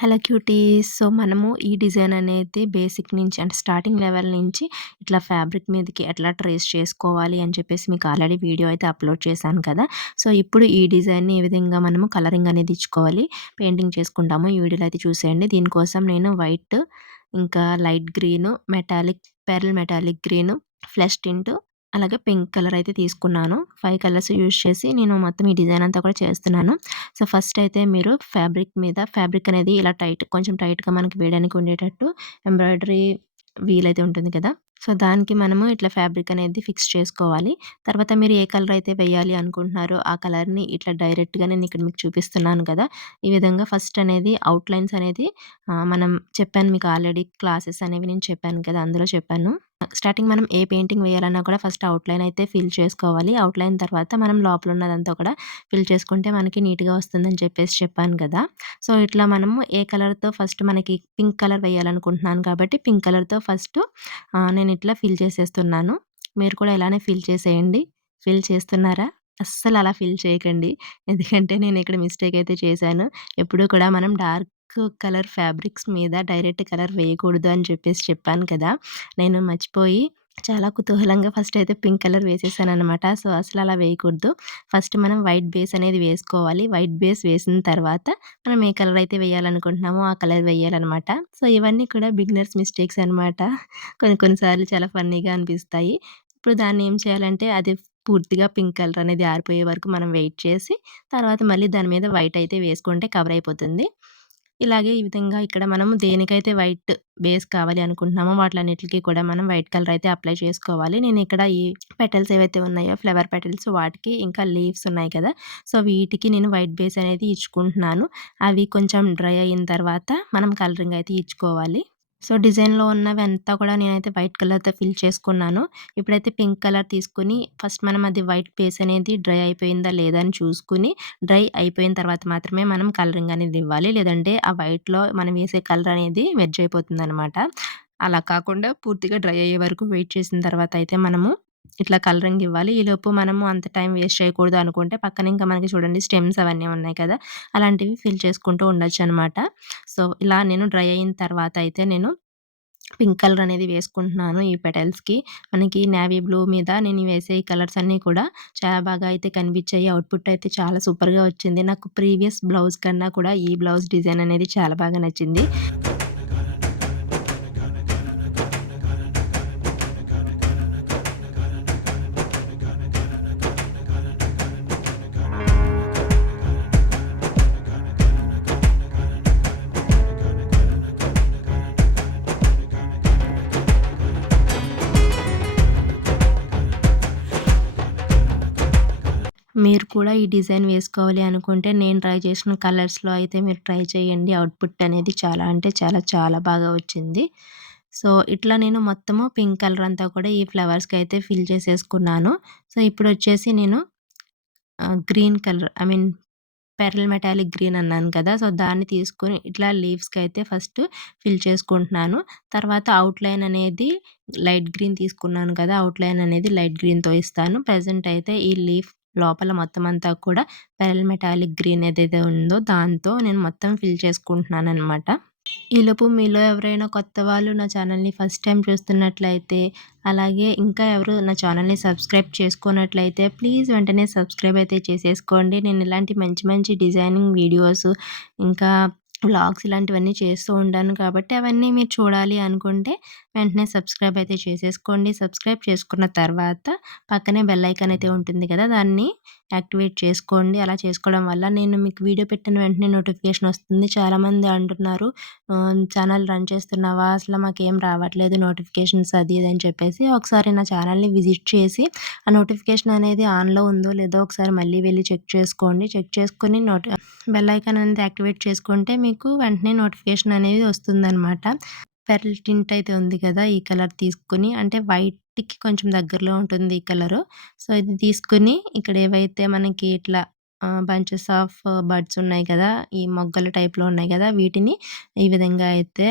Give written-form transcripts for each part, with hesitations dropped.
Hello cuties. So, మనము ఈ design అనేది బేసిక్ నుంచి అంటే స్టార్టింగ్ లెవెల్ నుంచి ఇట్లా ఫ్యాబ్రిక్ మీదకి ఎట్లా ట్రేస్ చేసుకోవాలి అని చెప్పేసి మీకు ఆల్రెడీ వీడియో అయితే అప్లోడ్ చేశాను కదా! సో, ఇప్పుడు ఈ డిజైన్‌ని ఈ విధంగా మనము కలరింగ్ అనేది ఇచ్చుకోవాలి. పెయింటింగ్ చేసుకుంటాము. ఈ వీడియోలో అయితే చూసేయండి. దీనికోసం నేను వైట్, ఇంకా light green, pearl metallic green, flush tint, అలాగే పింక్ కలర్ అయితే తీసుకున్నాను. 5 కలర్స్ యూజ్ చేసి నేను మొత్తం ఈ డిజైన్ అంతా కూడా చేస్తున్నాను. సో, ఫస్ట్ అయితే మీరు ఫ్యాబ్రిక్ అనేది ఇలా కొంచెం టైట్‌గా మనకి వేయడానికి ఉండేటట్టు ఎంబ్రాయిడరీ వీల్ అయితే ఉంటుంది కదా! సో, దానికి మనము ఇట్లా ఫ్యాబ్రిక్ అనేది ఫిక్స్ చేసుకోవాలి. తర్వాత మీరు ఏ కలర్ అయితే వేయాలి అనుకుంటున్నారో ఆ కలర్‌ని ఇట్లా డైరెక్ట్‌గా నేను ఇక్కడ మీకు చూపిస్తున్నాను కదా! ఈ విధంగా ఫస్ట్ అనేది ఔట్‌లైన్స్ అనేది మనం చెప్పాను మీకు ఆల్రెడీ క్లాసెస్ అనేవి నేను చెప్పాను కదా! అందులో చెప్పాను. స్టార్టింగ్ మనం ఏ పెయింటింగ్ వేయాలన్నా కూడా ఫస్ట్ ఔట్‌లైన్ అయితే ఫిల్ చేసుకోవాలి. ఔట్‌లైన్ తర్వాత మనం లోపల ఉన్నదంతా కూడా ఫిల్ చేసుకుంటే మనకి నీట్‌గా వస్తుందని చెప్పేసి చెప్పాను కదా! సో, ఇట్లా మనము ఏ కలర్‌తో ఫస్ట్ మనకి పింక్ కలర్ వేయాలనుకుంటున్నాను కాబట్టి పింక్ కలర్‌తో ఫస్ట్ నేనిట్లా ఫిల్ చేసేస్తున్నాను. మీరు కూడా ఇలానే ఫిల్ చేసేయండి. ఫిల్ చేస్తున్నారా? అస్సలు అలా ఫిల్ చేయకండి. ఎందుకంటే నేనిక్కడ మిస్టేక్ అయితే చేశాను. ఎప్పుడూ కూడా మనం డార్క్ కలర్ ఫ్యాబ్రిక్స్ మీద డైరెక్ట్ కలర్ వేయకూడదు అని చెప్పేసి చెప్పాను కదా! నేను మర్చిపోయి చాలా కుతూహలంగా ఫస్ట్ అయితే పింక్ కలర్ వేసేసాననమాట. సో, అసలలా వేయకూడదు. ఫస్ట్ మనం వైట్ బేస్ అనేది వేసుకోవాలి. వైట్ బేస్ వేసిన తర్వాత మనం ఏ కలర్ అయితే వేయాలనుకుంటున్నామో ఆ కలర్ వేయాలనమాట. సో, ఇవన్నీ కూడా బిగినర్స్ మిస్టేక్స్ అనమాట. కొన్ని కొన్ని సార్లు చాలా ఫన్నీగా అనిపిస్తాయి. ఇప్పుడు దాన్ని ఏం చేయాలంటే అది పూర్తిగా పింక్ కలర్ అనేది ఆరిపోయే వరకు మనం వెయిట్ చేసి, తర్వాత మళ్ళీ దాని మీద వైట్ అయితే వేసుకుంటే కవర్ అయిపోతుంది. ఇలాగే ఈ విధంగా ఇక్కడ మనము దేనికైతే వైట్ బేస్ కావాలి అనుకుంటున్నామో వాటిలన్నిటికి కూడా మనం వైట్ కలర్ అయితే అప్లై చేసుకోవాలి. నేనిక్కడ ఈ పెటల్స్ ఏవైతే ఉన్నాయో ఫ్లవర్ పెటల్స్ వాటికి ఇంకా లీవ్స్ ఉన్నాయి కదా! సో, వీటికి నేను వైట్ బేస్ అనేది ఇచ్చుకుంటున్నాను. అవి కొంచెం డ్రై అయిన తర్వాత మనం కలరింగ్ అయితే ఇచ్చుకోవాలి. సో, డిజైన్‌లో ఉన్నవంతా కూడా నేనైతే వైట్ కలర్‌తో ఫిల్ చేసుకున్నాను. ఇప్పుడైతే పింక్ కలర్ తీసుకొని ఫస్ట్ మనం అది వైట్ బేస్ అనేది డ్రై అయిపోయిందా లేదా అని చూసుకొని, డ్రై అయిపోయిన తర్వాత మాత్రమే మనం కలరింగ్ అనేది ఇవ్వాలి. లేదంటే ఆ వైట్‌లో మనం వేసే కలర్ అనేది మెర్జ్ అయిపోతుందనమాట. అలా కాకుండా పూర్తిగా డ్రై అయ్యే వరకు వెయిట్ చేసిన తర్వాత అయితే మనము ఇట్లా కలరింగ్ ఇవ్వాలి. ఈలోపు మనము అంత టైం వేస్ట్ చేయకూడదు అనుకుంటే పక్కన ఇంకా మనకి చూడండి స్టెమ్స్ అవన్నీ ఉన్నాయి కదా! అలాంటివి ఫిల్ చేసుకుంటూ ఉండొచ్చనమాట. సో, ఇలా నేను డ్రై అయిన తర్వాత అయితే నేను పింక్ కలర్ అనేది వేసుకుంటున్నాను ఈ పెటల్స్‌కి. మనకి నేవీ బ్లూ మీద నేను వేసే ఈ కలర్స్ అన్నీ కూడా చాలా బాగా అయితే కనిపించాయి. అవుట్‌పుట్ అయితే చాలా సూపర్‌గా వచ్చింది. నాకు ప్రీవియస్ బ్లౌజ్ కన్నా కూడా ఈ బ్లౌజ్ డిజైన్ అనేది చాలా బాగా నచ్చింది. మీరు కూడా ఈ డిజైన్ వేసుకోవాలి అనుకుంటే నేను ట్రై చేసిన కలర్స్‌లో అయితే మీరు ట్రై చేయండి. అవుట్‌పుట్ అనేది చాలా అంటే చాలా చాలా బాగా వచ్చింది. సో, ఇట్లా నేను మొత్తము పింక్ కలర్ అంతా కూడా ఈ ఫ్లవర్స్‌కి అయితే ఫిల్ చేసేసుకున్నాను. సో, ఇప్పుడొచ్చేసి నేను green colour pearl metallic green అన్నాను కదా! సో, దాన్ని తీసుకొని ఇట్లా లీవ్స్‌కైతే ఫస్ట్ ఫిల్ చేసుకుంటున్నాను. తర్వాత ఔట్‌లైన్ అనేది లైట్ గ్రీన్ తీసుకున్నాను కదా! ఔట్‌లైన్ అనేది లైట్ గ్రీన్‌తో ఇస్తాను. ప్రెజెంట్ అయితే ఈ లీఫ్ లోపల మొత్తం అంతా కూడా పెర్ల్ మెటాలిక్ గ్రీన్ ఏదైతే ఉందో దాంతో నేను మొత్తం ఫిల్ చేసుకుంటున్నాననమాట. ఈలోపు మీలో ఎవరైనా కొత్త వాళ్ళు నా ఛానల్‌ని ఫస్ట్ టైమ్ చూస్తున్నట్లయితే, అలాగే ఇంకా ఎవరు నా ఛానల్‌ని సబ్స్క్రైబ్ చేసుకోనట్లయితే ప్లీజ్ వెంటనే సబ్స్క్రైబ్ అయితే చేసేసుకోండి. నేను ఇలాంటి మంచి మంచి డిజైనింగ్ వీడియోస్, ఇంకా వ్లాగ్స్ ఇలాంటివన్నీ చేస్తూ ఉంటాను కాబట్టి అవన్నీ మీరు చూడాలి అనుకుంటే వెంటనే సబ్స్క్రైబ్ అయితే చేసేసుకోండి. సబ్స్క్రైబ్ చేసుకున్న తర్వాత పక్కనే బెల్ ఐకాన్ అయితే ఉంటుంది కదా! దాన్ని యాక్టివేట్ చేసుకోండి. అలా చేసుకోవడం వల్ల నేను మీకు వీడియో పెట్టిన వెంటనే నోటిఫికేషన్ వస్తుంది. చాలామంది అంటున్నారు ఛానల్ రన్ చేస్తున్నావా? అసలు మాకేం రావట్లేదు నోటిఫికేషన్స్ అది ఇది అని చెప్పేసి ఒకసారి నా ఛానల్‌ని విజిట్ చేసి ఆ నోటిఫికేషన్ అనేది ఆన్‌లో ఉందో లేదో ఒకసారి మళ్ళీ వెళ్లి చెక్ చేసుకోండి. చెక్ చేసుకొని బెల్ ఐకాన్ అనేది యాక్టివేట్ చేసుకుంటే మీకు వెంటనే నోటిఫికేషన్ అనేది వస్తుందనమాట. పెర్ల్ టింట్ అయితే ఉంది కదా! ఈ కలర్ తీసుకొని అంటే వైట్‌కి కొంచెం దగ్గరలో ఉంటుంది ఈ కలరు. సో, ఇది తీసుకొని ఇక్కడ ఏవైతే మనకి ఇట్లా బంచెస్ ఆఫ్ బడ్స్ ఉన్నాయి కదా! ఈ మొగ్గల టైప్‌లో ఉన్నాయి కదా! వీటిని ఈ విధంగా అయితే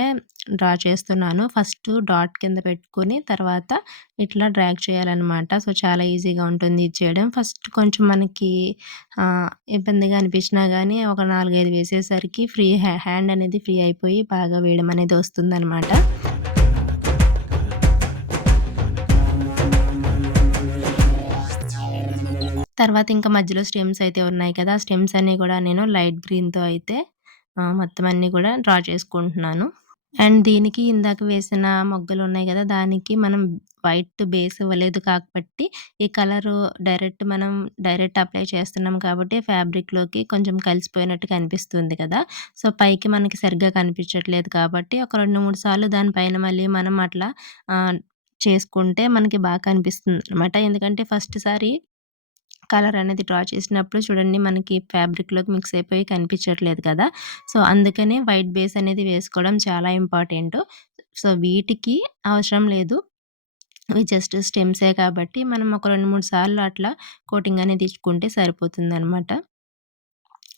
డ్రా చేస్తున్నాను. ఫస్ట్ డాట్ కింద పెట్టుకొని తర్వాత ఇట్లా డ్రాగ్ చేయాలనమాట. సో, చాలా ఈజీగా ఉంటుంది ఇది చేయడం. ఫస్ట్ కొంచెం మనకి ఇబ్బందిగా అనిపించినా గానీ ఒక 4, 5 వేసేసరికి ఫ్రీ హ్యాండ్ అనేది ఫ్రీ అయిపోయి బాగా వేయడం అనేది వస్తుందనమాట. తర్వాత ఇంకా మధ్యలో స్టెమ్స్ అయితే ఉన్నాయి కదా! ఆ స్టెమ్స్ అన్నీ కూడా నేను లైట్ గ్రీన్‌తో అయితే మొత్తం అన్నీ కూడా డ్రా చేసుకుంటున్నాను. అండ్ దీనికి ఇందాక వేసిన మొగ్గలున్నాయి గదా! దానికి మనం వైట్ బేస్ ఇవ్వలేదు కాబట్టి, ఈ కలరు మనం డైరెక్ట్ అప్లై చేస్తున్నాం కాబట్టి ఫ్యాబ్రిక్‌లోకి కొంచెం కలిసిపోయినట్టుగా అనిపిస్తుంది కదా! సో, పైకి మనకి సరిగ్గా కనిపించట్లేదు కాబట్టి, ఒక 2, 3 సార్లు దానిపైన మళ్ళీ మనం అట్లా ఆహ్, చేసుకుంటే మనకి బాగా కనిపిస్తుందనమాట. ఎందుకంటే ఫస్ట్ సారి కలర్ అనేది డ్రా చేసినప్పుడు చూడండి మనకి ఫ్యాబ్రిక్‌లోకి మిక్స్ అయిపోయి కనిపించట్లేదు కదా! సో, అందుకనే వైట్ బేస్ అనేది వేసుకోవడం చాలా ఇంపార్టెంటు. సో, వీటికి అవసరం లేదు. ఇవి జస్ట్ స్టెమ్సే కాబట్టి మనం ఒక 2, 3 సార్లు అట్లా కోటింగ్ అనేది ఇచ్చుకుంటే సరిపోతుందనమాట.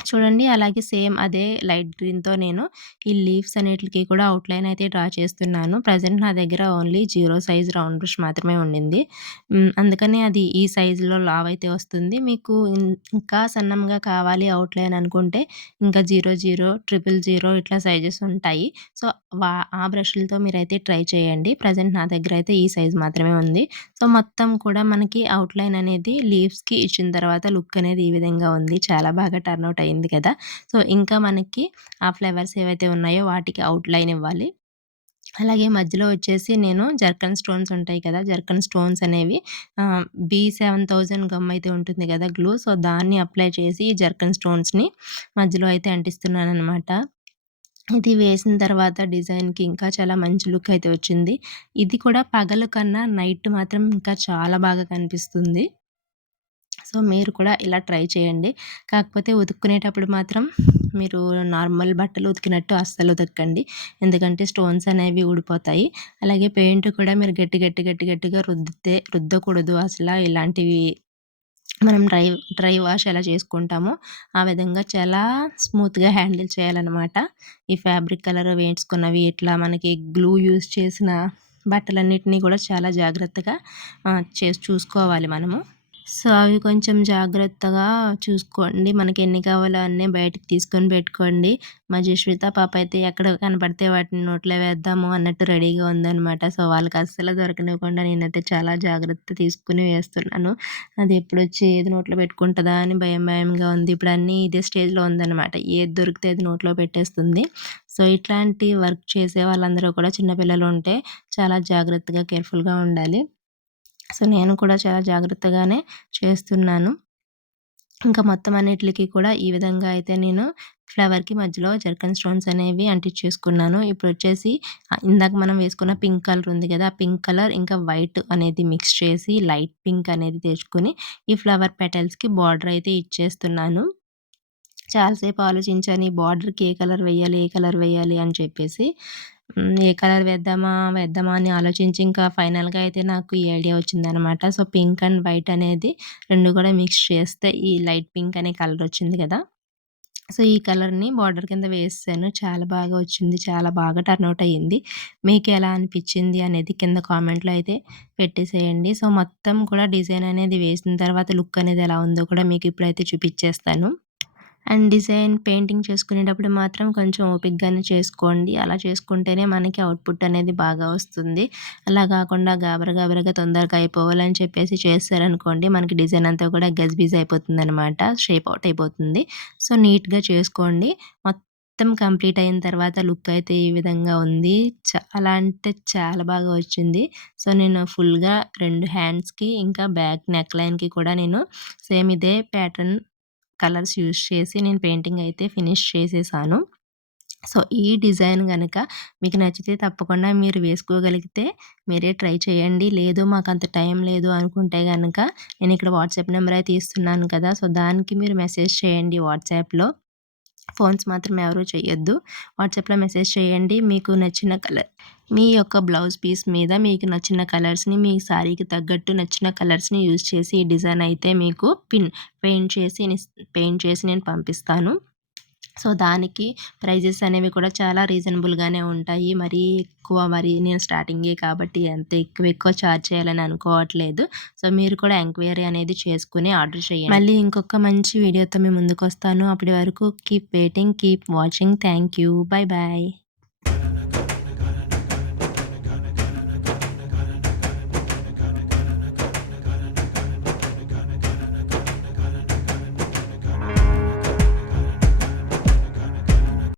చూడండి అలాగే సేమ్ అదే లైట్ గ్రీన్‌తో నేను ఈ లీవ్స్ అన్నిట్లికి కూడా అవుట్‌లైన్ అయితే డ్రా చేస్తున్నాను. ప్రెజెంట్ నా దగ్గర ఓన్లీ 0 సైజ్ రౌండ్ బ్రష్ మాత్రమే ఉండింది. అందుకని అది ఈ సైజులో లావైతే వస్తుంది. మీకు ఇంకా సన్నంగా కావాలి అవుట్‌లైన్ అనుకుంటే ఇంకా 00, 000 ఇట్లా సైజెస్ ఉంటాయి. సో, ఆ బ్రష్‌లతో మీరైతే ట్రై చేయండి. ప్రెజెంట్ నా దగ్గర అయితే ఈ సైజ్ మాత్రమే ఉంది. సో, మొత్తం కూడా మనకి అవుట్‌లైన్ అనేది లీవ్స్‌కి ఇచ్చిన తర్వాత లుక్ అనేది ఈ విధంగా ఉంది. చాలా బాగా టర్న్‌ఔట్ అయింది కదా! సో, ఇంకా మనకి ఆ ఫ్లవర్స్ ఏవైతే ఉన్నాయో వాటికి అవుట్‌లైన్ ఇవ్వాలి. అలాగే మధ్యలో వచ్చేసి నేను జర్కన్ స్టోన్స్ ఉంటాయి కదా! జర్కన్ స్టోన్స్ అనేవి B7000 గమ్ అయితే ఉంటుంది కదా! గ్లూ. సో, దాన్ని అప్లై చేసి ఈ జర్కన్ స్టోన్స్‌ని మధ్యలో అయితే అంటిస్తున్నాననమాట. ఇది వేసిన తర్వాత డిజైన్‌కి ఇంకా చాలా మంచి లుక్ అయితే వచ్చింది. ఇది కూడా పగలు కన్నా నైట్ మాత్రం ఇంకా చాలా బాగా కనిపిస్తుంది. సో, మీరు కూడా ఇలా ట్రై చేయండి. కాకపోతే ఉతుక్కునేటప్పుడు మాత్రం మీరు నార్మల్ బట్టలు ఉతికినట్టు అస్సలు ఉతకకండి. ఎందుకంటే స్టోన్స్ అనేవి ఊడిపోతాయి. అలాగే పెయింట్ కూడా మీరు గట్టిగా రుద్దకూడదు అసల. ఇలాంటివి మనం డ్రై వాష్ ఎలా చేసుకుంటామో, ఆ విధంగా చాలా స్మూత్‌గా హ్యాండిల్ చేయాలనమాట. ఈ ఫ్యాబ్రిక్ కలర్ వేయించుకున్నవి ఇట్లా మనకి గ్లూ యూజ్ చేసిన బట్టలన్నిటిని కూడా చాలా జాగ్రత్తగా చూసుకోవాలి మనము. సో, అవి కొంచెం జాగ్రత్తగా చూసుకోండి. మనకెన్ని కావాలో అన్నీ బయటికి తీసుకొని పెట్టుకోండి. మా జస్విత పాప అయితే ఎక్కడ కనపడితే వాటిని నోట్లో వేద్దాము అన్నట్టు రెడీగా ఉందనమాట. సో, వాళ్ళకి అస్సలు దొరకనివ్వకుండా నేనైతే చాలా జాగ్రత్త తీసుకొని వేస్తున్నాను. అది ఎప్పుడొచ్చి ఏది నోట్లో పెట్టుకుంటదా అని భయంగా ఉంది. ఇప్పుడు అన్నీ ఇదే స్టేజ్‌లో ఉందనమాట. ఏది దొరికితే అది నోట్లో పెట్టేస్తుంది. సో, ఇట్లాంటి వర్క్ చేసే వాళ్ళందరూ కూడా చిన్న పిల్లలుంటే చాలా జాగ్రత్తగా, కేర్‌ఫుల్‌గా ఉండాలి. సో, నేను కూడా చాలా జాగ్రత్తగానే చేస్తున్నాను. ఇంకా మొత్తం అన్నిట్లికి కూడా ఈ విధంగా అయితే నేను ఫ్లవర్‌కి మధ్యలో జర్కన్ స్టోన్స్ అనేవి అంటించేసుకున్నాను. ఇప్పుడొచ్చేసి ఇందాక మనం వేసుకున్న పింక్ కలర్ ఉంది గదా! ఆ పింక్ కలర్ ఇంకా వైట్ అనేది మిక్స్ చేసి లైట్ పింక్ అనేది తెచ్చుకొని ఈ ఫ్లవర్ పెటల్స్‌కి బార్డర్ అయితే ఇచ్చేస్తున్నాను. చాలా సేపు ఆలోచించాను. ఈ బార్డర్‌కి ఏ కలర్ వేయాలి అని చెప్పేసి. ఏ కలర్ వేద్దామా అని ఆలోచించి ఇంకా ఫైనల్‌గా అయితే నాకు ఈ ఐడియా వచ్చిందనమాట. సో, పింక్ అండ్ వైట్ అనేది 2 కూడా మిక్స్ చేస్తే ఈ లైట్ పింక్ అనే కలర్ వచ్చింది కదా! సో, ఈ కలర్‌ని బార్డర్ కింద వేసేసాను. చాలా బాగా వచ్చింది. చాలా బాగా టర్న్‌ఔట్ అయ్యింది. మీకెలా అనిపిచ్చింది అనేది కింద కామెంట్‌లో అయితే పెట్టేసేయండి. సో, మొత్తం కూడా డిజైన్ అనేది వేసిన తర్వాత లుక్ అనేది ఎలా ఉందో కూడా మీకు ఇప్పుడైతే చూపిచ్చేస్తాను. అండ్ డిజైన్ పెయింటింగ్ చేసుకునేటప్పుడు మాత్రం కొంచెం ఓపికగానే చేసుకోండి. అలా చేసుకుంటేనే మనకి అవుట్‌పుట్ అనేది బాగా వస్తుంది. అలా కాకుండా గాబరాగా తొందరగా అయిపోవాలని చెప్పేసి చేశారనుకోండి, మనకి డిజైన్ అంతా కూడా గజిబిజి అయిపోతుందనమాట. షేప్ అవుట్ అయిపోతుంది. సో, నీట్‌గా చేసుకోండి. మొత్తం కంప్లీట్ అయిన తర్వాత లుక్ అయితే ఈ విధంగా ఉంది. చాలా అంటే చాలా బాగా వచ్చింది. సో, నేను ఫుల్‌గా 2 హ్యాండ్స్‌కి ఇంకా బ్యాక్ నెక్ లైన్‌కి కూడా నేను సేమ్ ఇదే ప్యాటర్న్ కలర్స్ యూజ్ చేసి నేను పెయింటింగ్ అయితే ఫినిష్ చేసేసాను. సో, ఈ డిజైన్ గనక మీకు నచ్చితే తప్పకుండా మీరు వేసుకోగలిగితే మీరే ట్రై చేయండి. లేదు మాకంత టైం లేదు అనుకుంటే గనక నేనిక్కడ వాట్సాప్ నంబర్ అయితే ఇస్తున్నాను కదా! సో, దానికి మీరు మెసేజ్ చేయండి వాట్సాప్‌లో. ఫోన్స్ మాత్రం ఎవరు చేయొద్దు. వాట్సాప్‌లో మెసేజ్ చేయండి. మీకు నచ్చిన కలర్ మీ యొక్క బ్లౌజ్ పీస్ మీద మీకు నచ్చిన కలర్స్‌ని మీ శారీకి తగ్గట్టు నచ్చిన కలర్స్‌ని యూజ్ చేసి ఈ డిజైన్ అయితే మీకు పెయింట్ చేసి నేను పంపిస్తాను. సో, దానికి ప్రైజెస్ అనేవి కూడా చాలా రీజనబుల్‌గానే ఉంటాయి. మరీ ఎక్కువ నేను స్టార్టింగే కాబట్టి అంత ఎక్కువ చార్జ్ చేయాలని అనుకోవట్లేదు. సో, మీరు కూడా ఎంక్వైరీ అనేది చేసుకొని ఆర్డర్ చేయండి. మళ్ళీ ఇంకొక మంచి వీడియోతో మీ ముందుకొస్తాను. అప్పటి వరకు keep waiting, keep watching. Thank you. By.